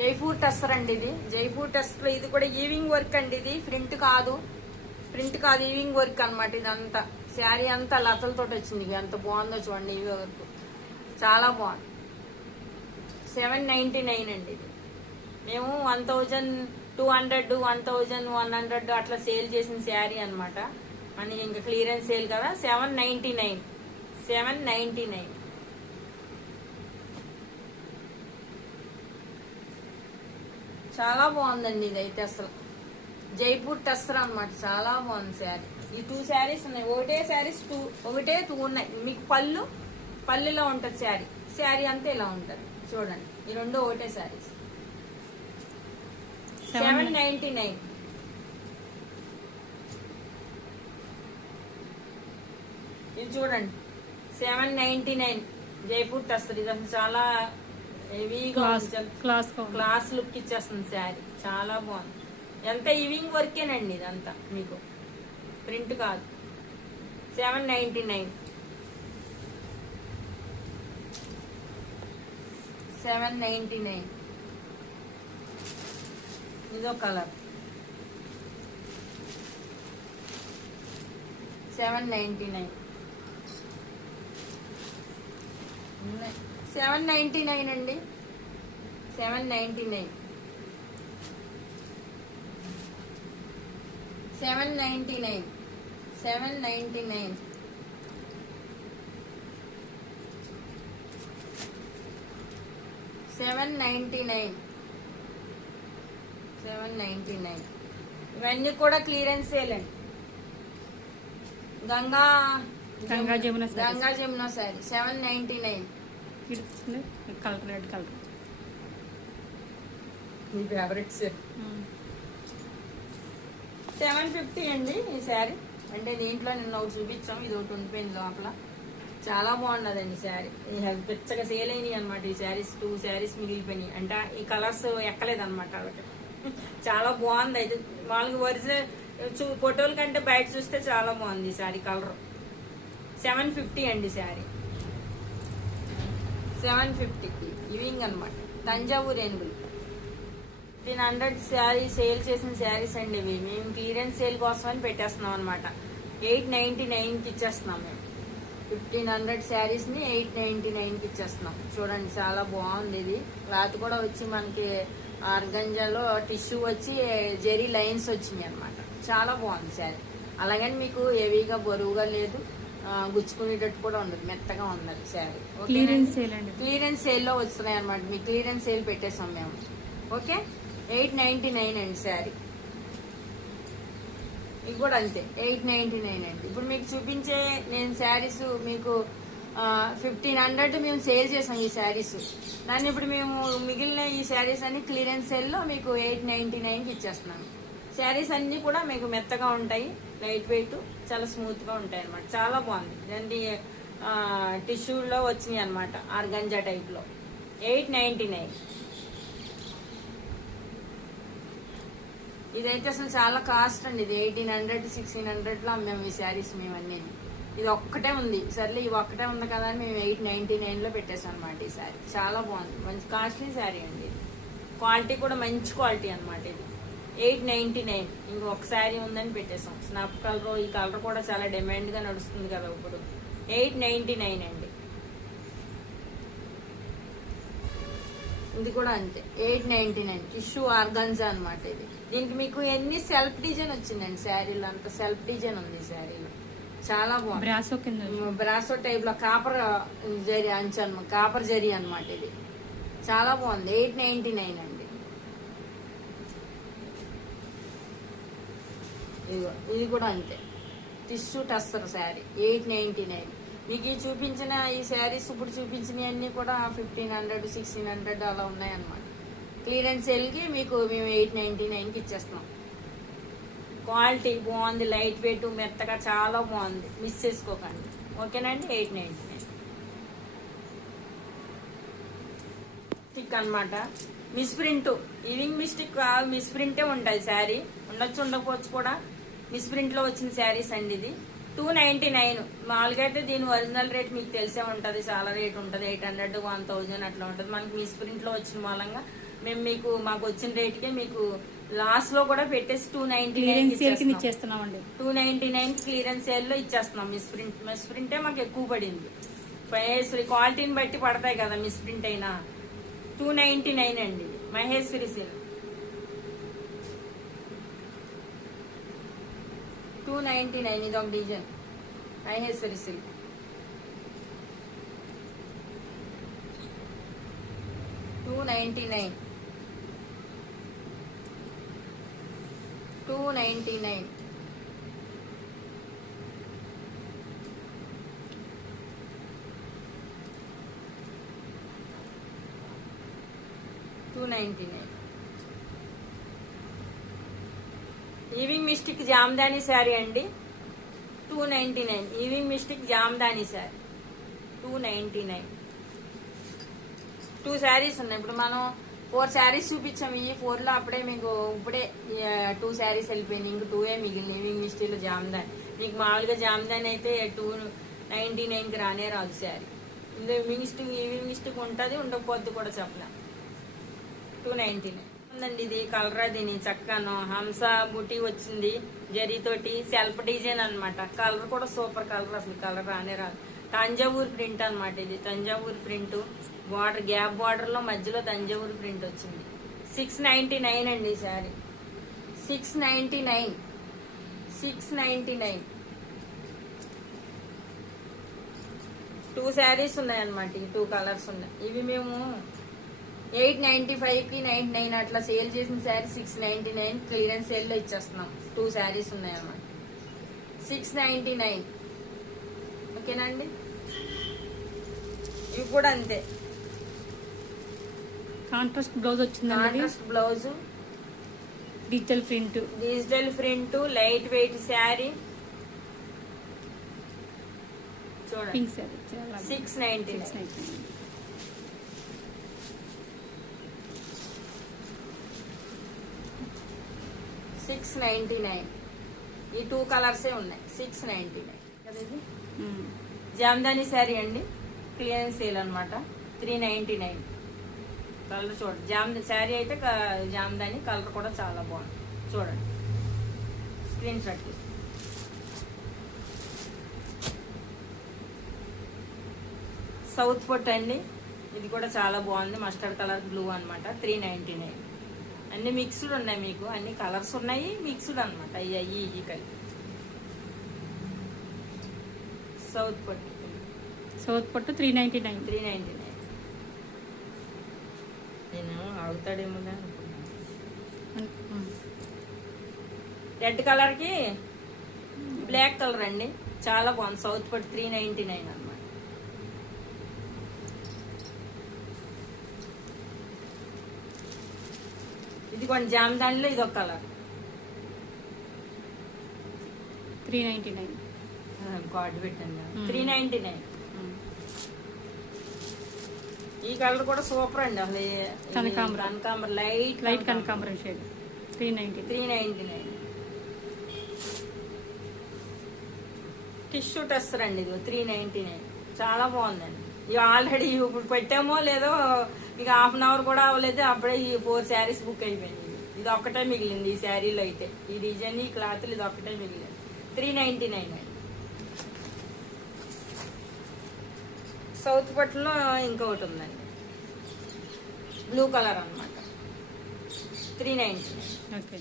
Jaipur tester అండి ఇది. Jaipur tester ఇది కూడా ఈవింగ్ వర్క్ అండి. ఇది ప్రింట్ కాదు ఈవింగ్ వర్క్ అనమాట. ఇదంతా శారీ అంతా లతలతో వచ్చింది. ఇది ఎంత బాగుందో చూడండి. ఇవి వర్క్ చాలా బాగుంది. 799 అండి ఇది. మేము 1200 1100 అట్లా సేల్ చేసిన శారీ అనమాట. మనకి ఇంకా క్లియరెన్స్ సేల్ కదా. 799 చాలా బాగుందండి. ఇదైతే అసలు జైపూర్ టెస్టర్ అనమాట. చాలా బాగుంది శారీ. ఈ 2 శారీస్ ఉన్నాయి. ఒకటే శారీస్ 2 ఉన్నాయి. మీకు పళ్ళులో ఉంటుంది శారీ అంతా ఇలా ఉంటుంది చూడండి. ఈ 2 ఒకటే శారీస్. 799. ఇది చూడండి 799 జైపూర్ టెస్టర్. ఇది అసలు చాలా హెవీగా క్లాస్ లుక్ ఇచ్చేస్తుంది శారీ. చాలా బాగుంది. ఎంత ఈవింగ్ వర్కేనండి ఇదంతా. మీకు ప్రింట్ కాదు. 799. 799. ఇదో కలర్ 799. 799 అండి. 799. 799. 799. 799. 799. ఇవన్నీ కూడా క్లియరెన్స్ సేల్ అండి. Ganga Jamuna sari 799. Colour red colour మీ ఫేవరెట్స్. 750 అండి ఈ శారీ. అంటే దీంట్లో నిన్న ఒకటి చూపించాం. ఇది ఒకటి ఉండిపోయింది లోపల. చాలా బాగున్నదండి శారీ. పిచ్చగా సేల్ అయినాయి అనమాట ఈ శారీస్. 2 శారీస్ మిగిలిపోయినాయి. అంటే ఈ కలర్స్ ఎక్కలేదన్నమాట వాళ్ళకి. చాలా బాగుంది. అయితే వాళ్ళకి ఒరిజినల్ ఫోటోల కంటే బయట చూస్తే చాలా బాగుంది ఈ శారీ కలర్. 750 అండి శారీ. 750 ఇవింగ్ అనమాట. తంజావూరు ఏనుగులు. 1500 శారీ సేల్ చేసిన శారీస్ అండి ఇవి. మేము క్లియరెన్స్ సేల్ కోసం అని పెట్టేస్తున్నాం అనమాట. 899కి ఇచ్చేస్తున్నాం మేము. 1500 శారీస్ ని 899కి ఇచ్చేస్తున్నాం. చూడండి చాలా బాగుంది. ఇది క్లాత్ కూడా వచ్చి మనకి ఆర్గంజాలో టిష్యూ వచ్చి జెరీ లైన్స్ వచ్చినాయి అనమాట. చాలా బాగుంది శారీ. అలాగని మీకు హెవీగా బరువుగా లేదు, గుచ్చుకునేటట్టు కూడా ఉండదు. మెత్తగా ఉన్నది శారీ. క్లియరెన్స్ సేల్ లో వస్తున్నాయి అనమాట. మీకు క్లియరెన్స్ సేల్ పెట్టేసాం మేము. ఓకే 899 అండి శారీ. ఇది కూడా అంతే 899 అండి. ఇప్పుడు మీకు చూపించే నేను శారీస్ మీకు 1500 మేము సేల్ చేసాం ఈ శారీస్. దాన్ని ఇప్పుడు మేము మిగిలిన ఈ శారీస్ అన్ని క్లియరెన్స్ సేల్ లో మీకు 899కి ఇచ్చేస్తున్నాము. శారీస్ అన్ని కూడా మీకు మెత్తగా ఉంటాయి, లైట్ వెయిట్, చాలా స్మూత్ గా ఉంటాయి అనమాట. చాలా బాగుంది. దాన్ని టిష్యూలో వచ్చినాయి అనమాట. ఆర్గంజా టైప్ లో 899. ఇదైతే అసలు చాలా కాస్ట్ అండి. ఇది 1800 1600 లో అమ్మాము ఈ శారీస్ మేము అన్ని. ఇది ఒక్కటే ఉంది. సర్లే ఇవి ఒక్కటే ఉంది కదా అని మేము 899 లో పెట్టేసాం అనమాట ఈ శారీ. చాలా బాగుంది. మంచి కాస్ట్లీ శారీ అండి. క్వాలిటీ కూడా మంచి క్వాలిటీ అనమాట. ఇది 899. ఇంకొక శారీ ఉందని పెట్టేసాం. Snap colour. ఈ కలర్ కూడా చాలా డిమాండ్ గా నడుస్తుంది కదా ఇప్పుడు. 899 అండి. ఇది కూడా అంతే 899. టిష్యూ ఆర్గాన్జా అనమాట ఇది. దీనికి మీకు ఎన్ని సెల్ఫ్ డిజైన్ వచ్చిందండి శారీలో. అంత సెల్ఫ్ డిజైన్ ఉంది శారీలో. చాలా బాగుంది. బ్రాసో టైప్ లో కాపర్ జరీ అంచు అనమాట. కాపర్ జరీ అనమాట ఇది. చాలా బాగుంది. 899 అండి. ఇది కూడా అంతే టిష్యూ టస్సర్ శారీ 899. మీకు చూపించిన ఈ శారీస్ ఇప్పుడు చూపించిన అన్ని కూడా 1500 1600 అలా ఉన్నాయన్నమాట. క్లియరెన్స్ సేల్కి మీకు మేము 899కి ఇచ్చేస్తున్నాం. క్వాలిటీ బాగుంది, లైట్ వెయిట్, మెత్తగా చాలా బాగుంది. మిస్ చేసుకోకండి. ఓకేనండి. 899 స్టిక్ అనమాట. మిస్ ప్రింట్ ఈవింగ్ మిస్టిక్ మిస్ ప్రింటే ఉంటుంది శారీ. ఉండొచ్చు ఉండకపోవచ్చు కూడా. మిస్ ప్రింట్ లో వచ్చిన శారీస్ అండి ఇది. 299. మామూలుగా అయితే దీని ఒరిజినల్ రేట్ మీకు తెలిసే ఉంటుంది. చాలా రేట్ ఉంటుంది. 800 1000 అట్లా ఉంటుంది. మనకి మిస్ ప్రింట్ లో వచ్చిన మూలంగా మేము మీకు మాకు వచ్చిన రేట్కే మీకు లాస్ట్ లో కూడా పెట్టేసి క్లియరెన్స్ సేల్ కింద 299 ఇచ్చేస్తున్నామండి. 299 క్లియరెన్స్ సేల్ లో ఇచ్చేస్తున్నాం. మిస్ ప్రింటే మాకు ఎక్కువ పడింది. క్వాలిటీని బట్టి పడతాయి కదా మిస్ ప్రింట్ అయినా. 299 అండి మహేశ్వరి సిల్క్. 299 ఇది ఒక డిజైన్ మహేశ్వరి సిల్క్. $299. $299. $299. ఈవింగ్ మిస్టిక్ జామ్దాని శారీ అండి. 299. ఈవింగ్ మిస్టిక్ జామ్దాని శారీ 299. 2 శారీస్ ఉన్నాయి. ఇప్పుడు మనం 4 శారీస్ చూపించాము. ఈ 4 లో అప్పుడే మీకు ఇప్పుడే 2 శారీస్ వెళ్ళిపోయినాయి. ఇంక 2 మిగిలిన ఈవింగ్ మిస్టిక్లో జామ్దాని. మీకు మామూలుగా జామ్దాని అయితే 299కి రానే రాదు శారీ. ఇందులో ఈవింగ్ మిస్టిక్ ఉంటుంది, ఉండకపోద్ది కూడా చెప్పలేం. 299 ఉందండి. ఇది కలర్ దీని చక్కను హంస బుటీ వచ్చింది జరీతోటి సెల్ఫ్ డిజైన్ అన్నమాట. కలర్ కూడా సూపర్ కలర్, అసలు కలర్ రానే రాదు. తంజావూరు ప్రింట్ అన్నమాట. ఇది Thanjavur print border, gap border లో మధ్యలో తంజావూరు ప్రింట్ వచ్చింది. 699 అండి ఈ శారీ. 699. 699. 2 శారీస్ ఉన్నాయన్నమాట. ఈ 2 కలర్స్ ఉన్నాయి. ఇవి మేము 895కి 99 అట్లా సేల్ చేసిన శారీ 699 క్లియరెన్స్ సేల్ లో ఇచ్చేస్తున్నాం. 2 శారీస్ ఉన్నాయన్నమాట. 699. ఓకేనండి. ఇవి కూడా అంతే. కాంట్రాస్ట్ బ్లౌజ్ వచ్చిందండి. Contrast blouse, digital print, light weight sari చూడండి. పింక్ శారీ 699. 699. ఈ 2 కలర్సే ఉన్నాయి. 699 కదా ఇది. జామ్దాని శారీ అండి. క్లియరెన్స్ సేల్ అనమాట. 399. కలర్ చూడండి. శారీ అయితే జామ్దాని కలర్ కూడా చాలా బాగుంది. చూడండి, స్క్రీన్ షాట్ తీసి. సౌత్ పొట్ అండి. ఇది కూడా చాలా బాగుంది. మస్టర్డ్ కలర్ బ్లూ అనమాట. 399. అన్ని మిక్స్డ్ ఉన్నాయి. మీకు అన్ని కలర్స్ ఉన్నాయి, మిక్స్డ్ అనమాట. అయ్యి కలిపి సౌత్ పొట్టు 399. 399. నేను అవుతాడేమో రెడ్ కలర్ కి బ్లాక్ కలర్ అండి. చాలా బాగుంది. సౌత్ పొట్టు 399 అనమాట. ఇది కొంచెం జామదానిలో ఇది ఒక కలర్. 399. కార్డు పెట్టండి. 399. ఈ కలర్ కూడా సూపర్ అండి. అసలు కనకాంబరం లైట్ కనకాంబరం షేడ్ 399. టిష్యూ టెస్టర్ అండి. ఇది 399. చాలా బాగుందండి. ఇవి ఆల్రెడీ ఇప్పుడు పెట్టామో లేదో ఇక హాఫ్ అన్ అవర్ కూడా అవ్వలేదు, అప్పుడే ఈ 4 శారీస్ బుక్ అయిపోయింది. ఇది ఒక్కటే మిగిలింది ఈ శారీలో అయితే. ఈ డిజైన్, ఈ క్లాత్లు ఇది ఒక్కటే మిగిలింది. 399 అండి. సౌత్ పట్టులో ఇంకొకటి ఉందండి, బ్లూ కలర్ అనమాట. 399. ఓకే.